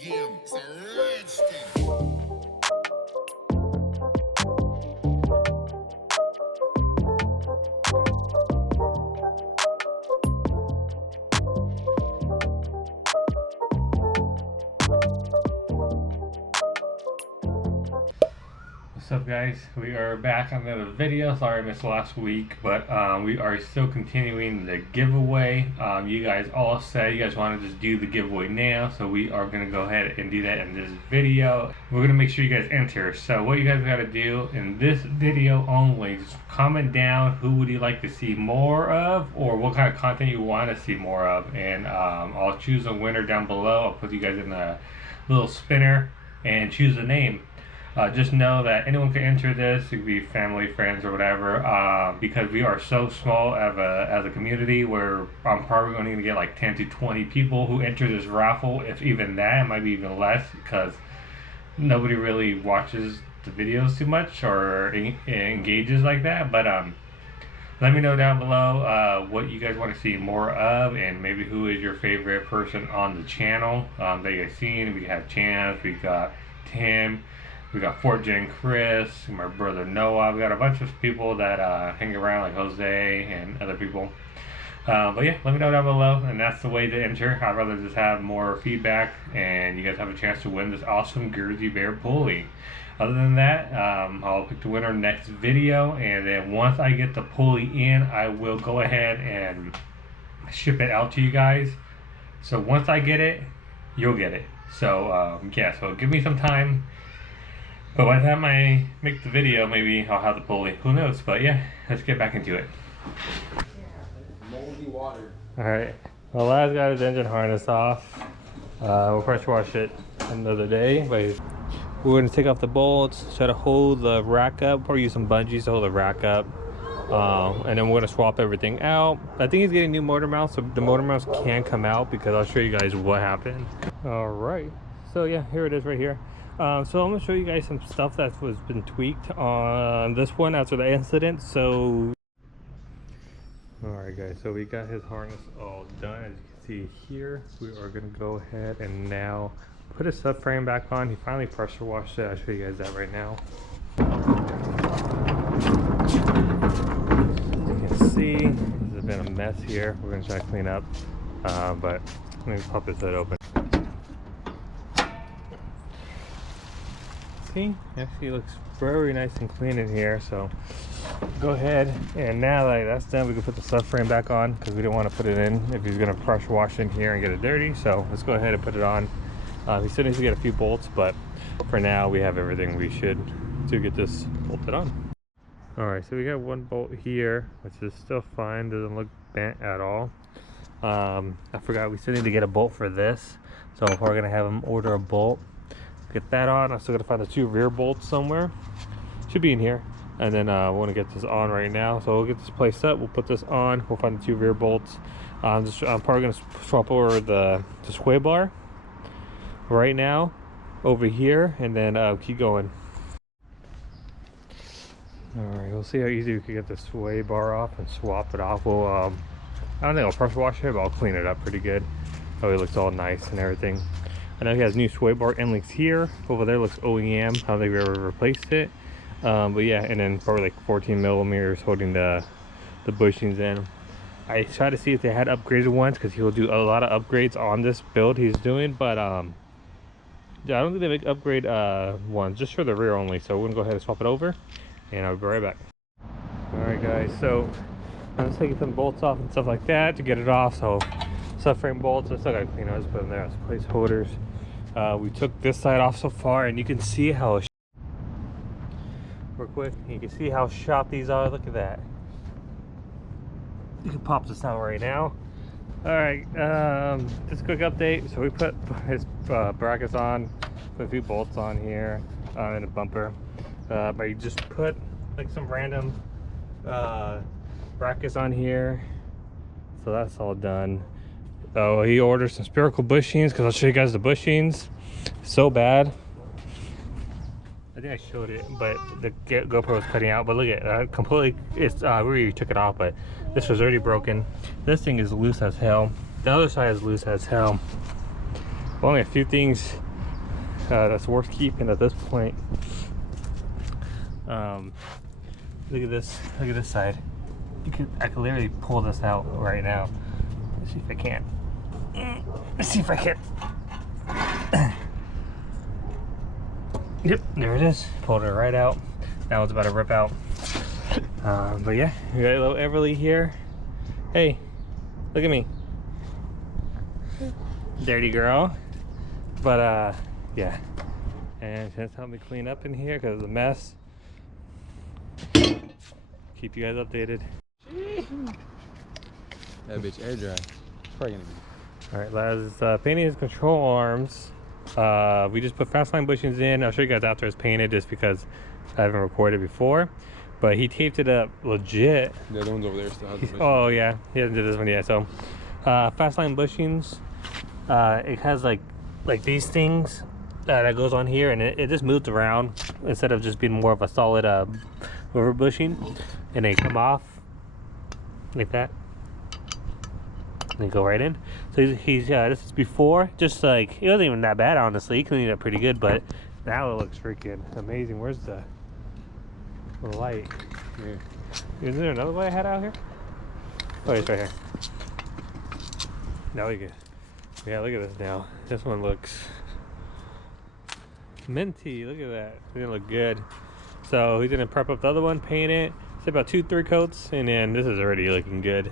game. It's a rich thing. What's up, guys? We are back on another video. Sorry I missed last week, but we are still continuing the giveaway. You guys all said you guys want to just do the giveaway now, so we are going to go ahead and do that in this video. We're going to make sure you guys enter. So what you guys got to do in this video only, just comment down who would you like to see more of, or what kind of content you want to see more of, and I'll choose a winner down below. I'll put you guys in a little spinner and choose a name. Just know that anyone can enter this. It could be family, friends, or whatever. Because we are so small as a community, where I'm probably going to get like 10 to 20 people who enter this raffle. If even that, it might be even less, because nobody really watches the videos too much or engages like that. But let me know down below what you guys want to see more of, and maybe who is your favorite person on the channel that you guys seen. We have Chance, we got Tim. We got 4th Gen Chris, my brother Noah. We got a bunch of people that hang around, like Jose and other people. But yeah, let me know down below, and that's the way to enter. I'd rather just have more feedback, and you guys have a chance to win this awesome Grizzly Bear pulley. Other than that, I'll pick the winner next video, and then once I get the pulley in, I will go ahead and ship it out to you guys. So once I get it, you'll get it. So yeah, so give me some time. But by the time I make the video, maybe I'll have the pulley. Who knows? But yeah, let's get back into it. Moldy water. Alright, well, Lad's got his engine harness off. We'll pressure wash it another day. But we're going to take off the bolts, try to hold the rack up, or use some bungees to hold the rack up. And then we're going to swap everything out. I think he's getting new motor mounts, so the motor mounts can come out, because I'll show you guys what happened. Alright, so yeah, here it is right here. So I'm going to show you guys some stuff that was been tweaked on this one after the incident. So alright guys, so we got his harness all done. As you can see here, we are going to go ahead and now put his subframe back on. He finally pressure washed it. I'll show you guys that right now. You can see this has been a mess here. We're going to try to clean up, but let me pop this hood open. See, actually looks very nice and clean in here. So go ahead, and now that that's done, we can put the subframe back on, because we don't want to put it in if he's going to pressure wash in here and get it dirty. So let's go ahead and put it on. He still needs to get a few bolts, but for now we have everything we should to get this bolted on. Alright, so we got one bolt here, which is still fine, doesn't look bent at all. I forgot we still need to get a bolt for this, so we're going to have him order a bolt. Get that on. I'm still gonna find the 2 rear bolts somewhere. Should be in here. And then I want to get this on right now. So we'll get this placed up. We'll put this on. We'll find the 2 rear bolts. I'm probably gonna swap over the sway bar right now over here, and then keep going. All right, we'll see how easy we can get the sway bar off and swap it off. We'll I don't think I'll pressure wash it, but I'll clean it up pretty good. Oh, it looks all nice and everything. I know he has new sway bar end links here. Over there looks OEM. I don't think we ever replaced it. But yeah, and then probably like 14 millimeters holding the bushings in. I tried to see if they had upgraded ones, because he will do a lot of upgrades on this build he's doing. But I don't think they make upgrade ones, just for the rear only. So we're gonna go ahead and swap it over, and I'll be right back. All right, guys. So I'm just taking some bolts off and stuff like that to get it off. So subframe bolts, I still gotta clean those, put them there as placeholders. We took this side off so far, and you can see how real quick, you can see how sharp these are. Look at that. You can pop this out right now. All right, just a quick update. So we put his brackets on, put a few bolts on here, and a bumper, but you just put like some random brackets on here. So that's all done. Oh, he ordered some spherical bushings, because I'll show you guys the bushings. So bad. I think I showed it, but the GoPro was cutting out. But look at it, completely. It's we already took it off, but this was already broken. This thing is loose as hell. The other side is loose as hell. Only a few things that's worth keeping at this point. Look at this. Look at this side. I can literally pull this out right now. Let's see if I can. Let's see if I can. Yep, there it is. Pulled it right out. Now it's about to rip out. But yeah, we got a little Everly here. Hey, look at me. Dirty girl. But yeah. And she's helped me clean up in here because of the mess. Keep you guys updated. That bitch air dry. Probably gonna be. Alright, Laz painting his control arms. We just put Fastline bushings in. I'll show you guys after it's painted just because I haven't recorded before. But he taped it up legit. The other one's over there still has the bushing. Oh yeah, he hasn't did this one yet. So Fastline bushings, it has like these things that goes on here, and it just moves around instead of just being more of a solid rubber bushing, and they come off like that. They go right in. So he's this is before, just like it wasn't even that bad honestly. He cleaned it up pretty good, but now it looks freaking amazing. Where's the light? Here. Is there another light I had out here? Oh, it's right here. Now we good. Yeah, look at this now. This one looks minty. Look at that. It's gonna look good. So he's gonna prep up the other one, paint it. It's about 2-3 coats, and then this is already looking good.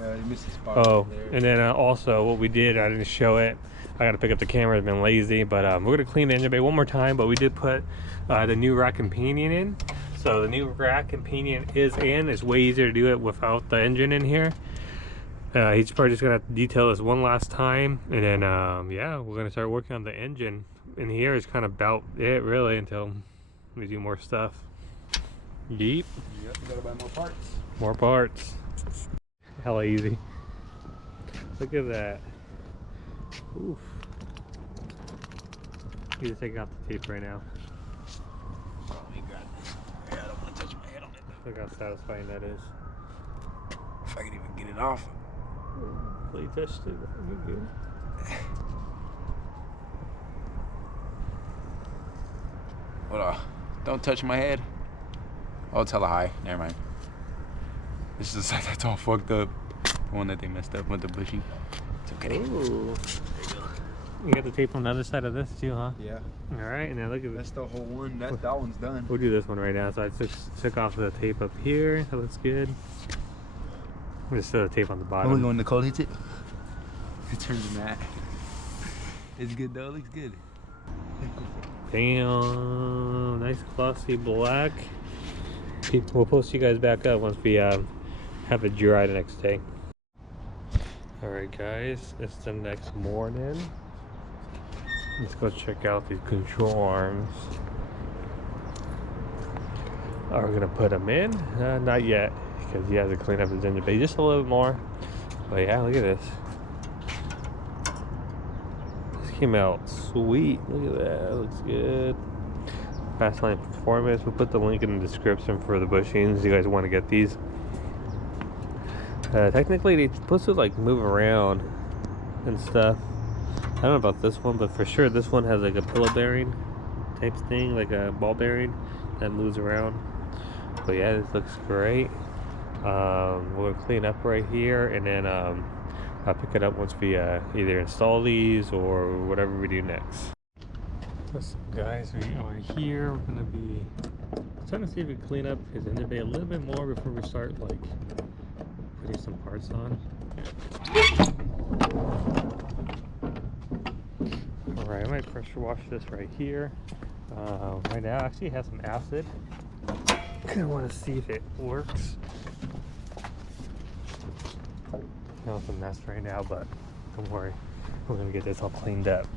Yeah, you missed the spot. Oh, right there. and then also what we did, I didn't show it. I gotta pick up the camera, I've been lazy, but we're gonna clean the engine bay one more time, but we did put the new rack and pinion in. So the new rack and pinion is in. It's way easier to do it without the engine in here. He's probably just gonna have to detail this one last time, and then yeah, we're gonna start working on the engine. In here is kind of about it really until we do more stuff. Yeep. Yep, you gotta buy more parts. More parts. Hella easy. Look at that. Oof. He's taking out the tape right now. Oh, he got this. Yeah, I don't want to touch my head on it. Look how satisfying that is. If I can even get it off. Play touched it. You're good. Hold on. Don't touch my head. Oh, it's hella high. Never mind. This is the side that's all fucked up. The one that they messed up with the bushing. It's okay. Ooh. You got the tape on the other side of this too, huh? Yeah. Alright, now look at That's this. the whole one. That one's done. We'll do this one right now. So I took off the tape up here. That looks good. Just throw the tape on the bottom. Only when Nicole hits it, it turns matte. It's good though. It looks good. Damn, nice glossy black. We'll post you guys back up once we have it dry the next day. Alright guys, it's the next morning. Let's go check out these control arms. Are we gonna put them in? Not yet, because he has to clean up his engine bay just a little bit more. But yeah, look at this. This came out sweet. Look at that, looks good. Fastline Performance. We'll put the link in the description for the bushings. You guys want to get these? Technically, they're supposed to like move around and stuff. I don't know about this one, but for sure this one has like a pillow bearing type thing, like a ball bearing that moves around. But yeah, this looks great. We're gonna clean up right here, and then I'll pick it up once we either install these or whatever we do next. What's up guys, we are here. We're gonna be trying to see if we can clean up his engine bay a little bit more before we start like putting some parts on. Alright, I might pressure wash this right here. Right now, actually it has some acid. I want to see if it works. Now it's a mess right now, but don't worry, we're gonna get this all cleaned up.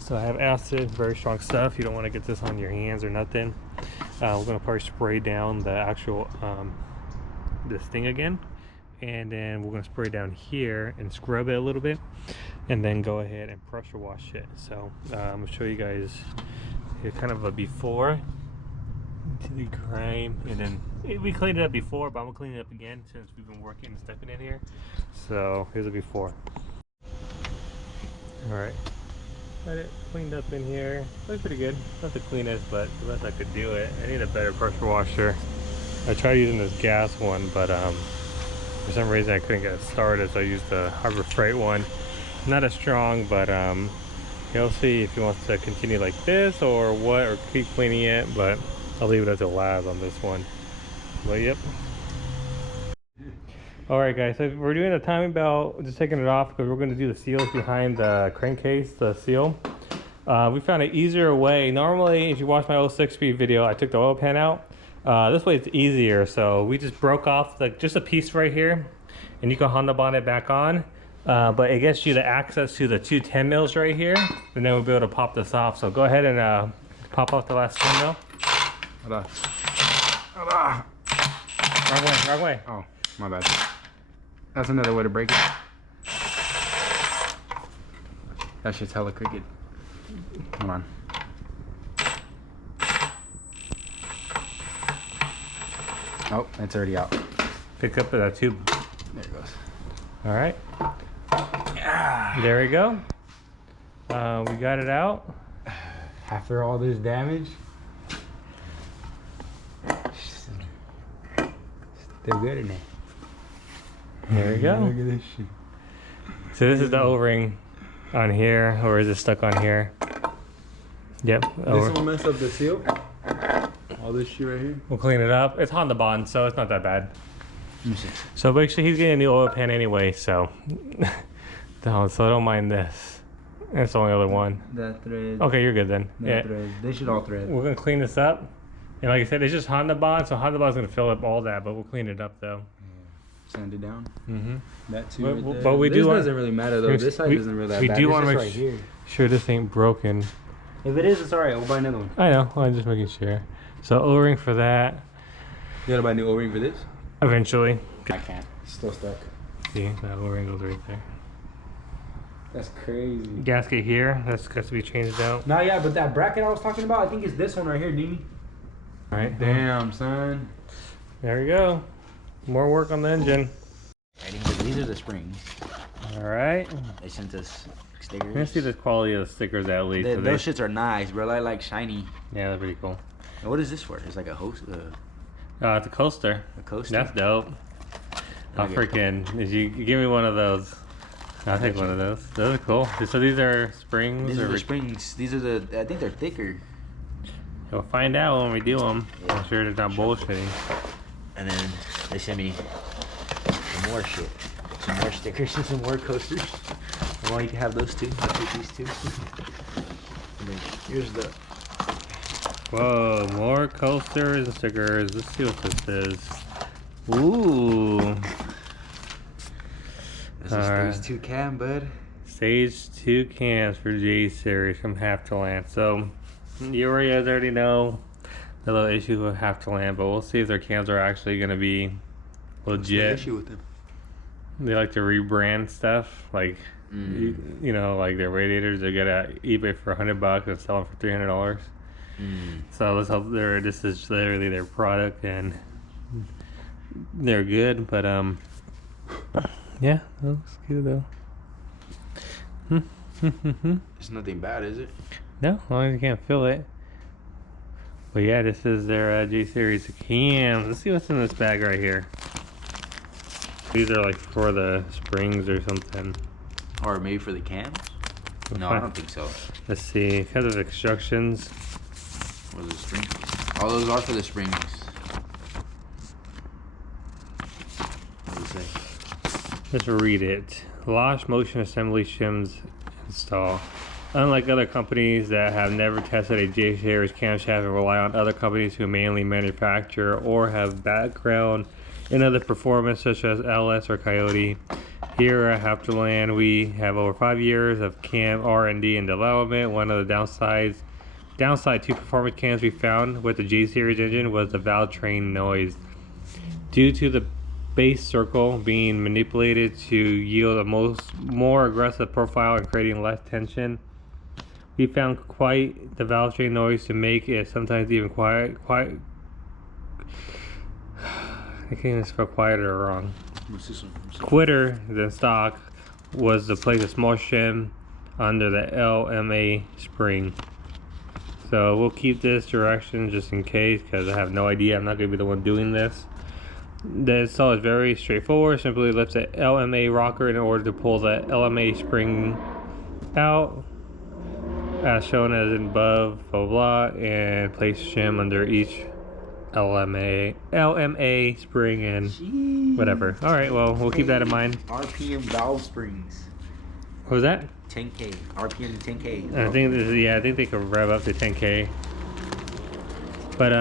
So I have acid, very strong stuff. You don't want to get this on your hands or nothing. We're gonna probably spray down the actual this thing again, and then we're gonna spray down here and scrub it a little bit, and then go ahead and pressure wash it. So I'm gonna show you guys kind of a before to the grime, and then we cleaned it up before, but I'm gonna clean it up again since we've been working and stepping in here. So here's a before. All right. Got it cleaned up in here. Looks pretty good. Not the cleanest, but the best I could do it. I need a better pressure washer. I tried using this gas one, but for some reason I couldn't get it started, so I used the Harbor Freight one. Not as strong, but you'll see if he wants to continue like this or what, or keep cleaning it, but I'll leave it as it lies on this one. But yep. Alright guys, so we're doing the timing belt, just taking it off because we're going to do the seals behind the crankcase, the seal. We found an easier way. Normally, if you watch my 06-speed video, I took the oil pan out. This way it's easier, so we just broke off just a piece right here, and you can Honda bond it back on. But it gets you the access to the two 10 mils right here, and then we'll be able to pop this off. So go ahead and pop off the last 10 mil. Hold on. Hold on. Wrong way, wrong way. Oh, my bad. That's another way to break it. That shit's hella crooked. Come on. Oh, it's already out. Pick up that tube. There it goes. All right. There we go. We got it out. After all this damage, still good in there. There we go. Look at this shit. So this is the O-ring on here, or is it stuck on here? Yep. This will mess up the seal. All this shit right here. We'll clean it up. It's Honda bond, so it's not that bad. Let me see. So basically, he's getting a new oil pan anyway, so so don't mind this. That's the only other one. That thread. Okay, you're good then. That thread. They should all thread. We're gonna clean this up, and like I said, it's just Honda bond, so Honda bond's gonna fill up all that, but we'll clean it up though. Sand it down. Mm-hmm. That too. Right there. But we this do doesn't really matter though. This side doesn't really that bad. We do it's want to just make right here. sure this ain't broken. If it is, it's alright. We'll buy another one. I know. I'm just making sure. So O-ring for that. You gotta buy a new O-ring for this? Eventually. I can't. It's still stuck. See, that O-ring goes right there. That's crazy. Gasket here. That's got to be changed out. Nah, yeah, but that bracket I was talking about, I think it's this one right here, Dini. All right. Damn, son. There we go. More work on the engine. These are the springs. All right. They sent us stickers. Let's see the quality of the stickers at least. Those shits are nice, bro. I like shiny. Yeah, they're pretty cool. And what is this for? It's like a host. It's a coaster. A coaster. That's dope. I'll freaking. If you give me one of those, I'll take one of those. Those are cool. So these are springs. These are the springs. These are the. I think they're thicker. We'll find out when we do them. Yeah. I'm sure it's not bullshitting. And then they sent me some more shit. Some more stickers and some more coasters. Well, you can have those two. I'll take these two. And then here's the. Whoa, more coasters and stickers. Let's see what this is. Ooh. This is stage 2 cam, bud. Stage 2 cams for J series from Halfterland. So you already know the little issue with Halfterland, but we'll see if their cams are actually going to be legit. What's the issue with them? They like to rebrand stuff, like you know, like their radiators. They get at eBay for $100 and sell them for $300. So let's hope this is literally their product and they're good. But yeah, that looks good though. It's nothing bad, is it? No, as long as you can't feel it. But yeah, this is their J series cams. Let's see what's in this bag right here. These are like for the springs or something. Or maybe for the cams? No, I don't think so. Let's see. Because of instructions. Or the springs. All those are for the springs. What does it say? Let's read it. Losh motion assembly shims install. Unlike other companies that have never tested a J series camshaft and rely on other companies who mainly manufacture or have background in other performance such as LS or Coyote, here at Halfterland we have over 5 years of cam R&D and development. One of the downside to performance cams we found with the J series engine was the valve train noise. Due to the base circle being manipulated to yield a more aggressive profile and creating less tension, we found quite the valve train noise to make it sometimes even quiet. I can't even spell quieter or wrong. Quitter than stock was to place a small shim under the LMA spring. So we'll keep this direction just in case, because I have no idea. I'm not going to be the one doing this. The install is very straightforward. Simply lift the LMA rocker in order to pull the LMA spring out, as shown as in above, blah blah, and place shim under each LMA spring and whatever. All right, well, we'll keep that in mind. RPM valve springs. What was that? 10K. RPM 10K. I think this is, yeah, I think they can rev up to 10K. But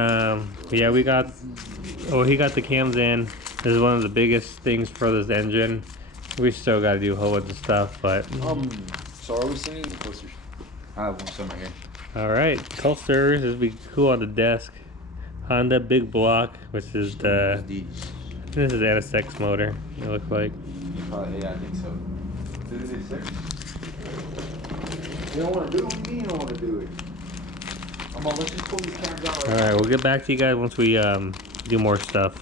yeah, we got, oh, he got the cams in. This is one of the biggest things for this engine. We still got to do a whole bunch of stuff, but so are we sending the coasters? I have one somewhere here. all right, coasters. This would be cool on the desk. Honda big block, which is the, this is NSX motor. It looks like. Yeah, I think so. You don't want to do it? You don't want to do it. Come on, let's just pull these cams out. All right, we'll get back to you guys once we do more stuff.